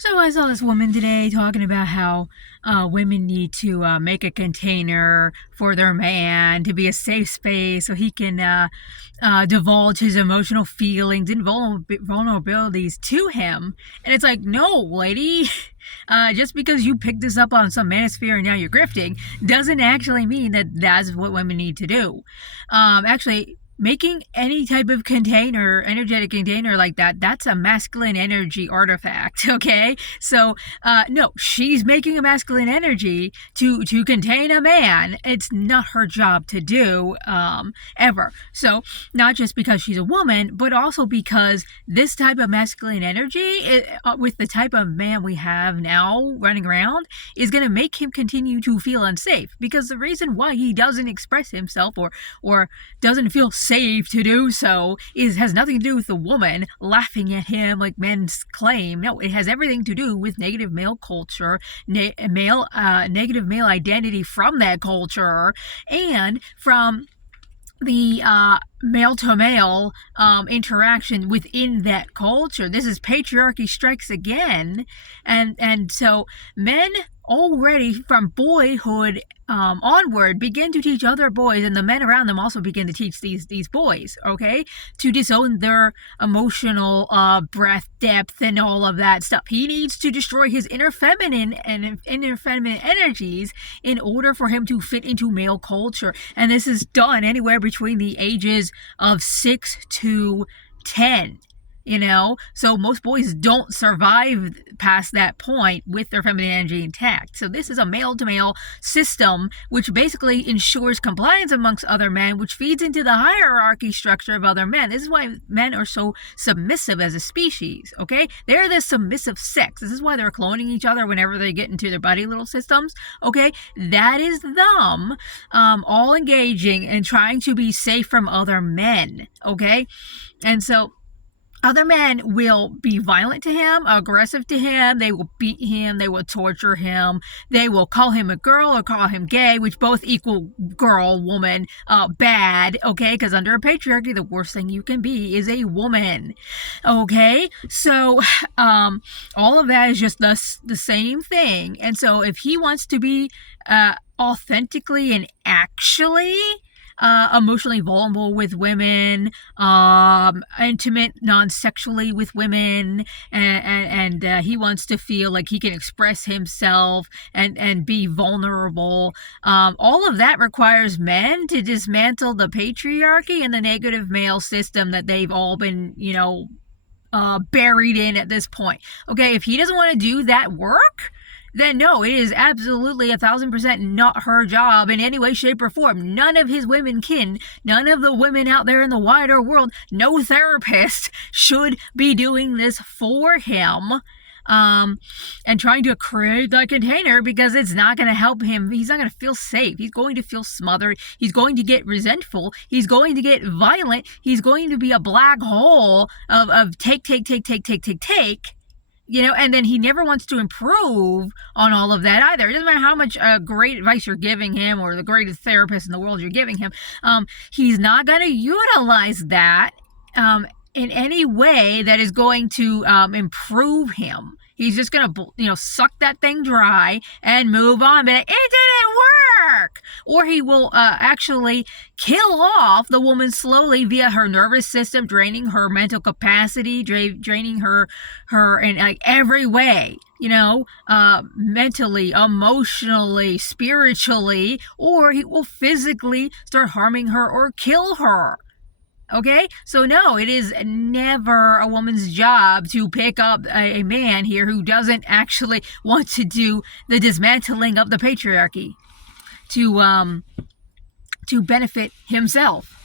So I saw this woman today talking about how women need to make a container for their man to be a safe space so he can divulge his emotional feelings and vulnerabilities to him. And it's like, no, lady, just because you picked this up on some manosphere and now you're grifting doesn't actually mean that that's what women need to do. Actually, making any type of container, energetic container like that, that's a masculine energy artifact, okay? So, no, she's making a masculine energy to contain a man. It's not her job to do, ever. So, not just because she's a woman, but also because this type of masculine energy, with the type of man we have now running around, is going to make him continue to feel unsafe. Because the reason why he doesn't express himself or doesn't feel safe to do so has nothing to do with the woman laughing at him like men claim. No, it has everything to do with negative male culture, negative male identity from that culture, and from the male to male interaction within that culture. This is patriarchy strikes again, and so men already from boyhood onward begin to teach other boys, and the men around them also begin to teach these boys, okay, to disown their emotional breadth, depth, and all of that stuff. He needs to destroy his inner feminine energies in order for him to fit into male culture, and this is done anywhere between the ages of 6 to 10. So most boys don't survive past that point with their feminine energy intact. So this is a male-to-male system, which basically ensures compliance amongst other men, which feeds into the hierarchy structure of other men. This is why men are so submissive as a species, okay? They're the submissive sex. This is why they're cloning each other whenever they get into their buddy little systems, okay? That is them all engaging and trying to be safe from other men, okay? And so other men will be violent to him, aggressive to him, they will beat him, they will torture him, they will call him a girl or call him gay, which both equal girl, woman, bad, okay? Because under a patriarchy, the worst thing you can be is a woman, okay? So, all of that is just the same thing. And so if he wants to be authentically and actually emotionally vulnerable with women, intimate non-sexually with women, and he wants to feel like he can express himself and be vulnerable. All of that requires men to dismantle the patriarchy and the negative male system that they've all been, buried in at this point. Okay, if he doesn't want to do that work, then no, it is absolutely 1,000% not her job in any way, shape, or form. None of his women none of the women out there in the wider world, no therapist should be doing this for him. And trying to create that container, because it's not going to help him. He's not going to feel safe. He's going to feel smothered. He's going to get resentful. He's going to get violent. He's going to be a black hole of take. And then he never wants to improve on all of that either. It doesn't matter how much great advice you're giving him or the greatest therapist in the world you're giving him. He's not going to utilize that in any way that is going to improve him. He's just going to, suck that thing dry and move on. But it didn't work. Or he will actually kill off the woman slowly via her nervous system, draining her mental capacity, draining her in like every way. Mentally, emotionally, spiritually, or he will physically start harming her or kill her. Okay? So no, it is never a woman's job to pick up a man here who doesn't actually want to do the dismantling of the patriarchy to benefit himself.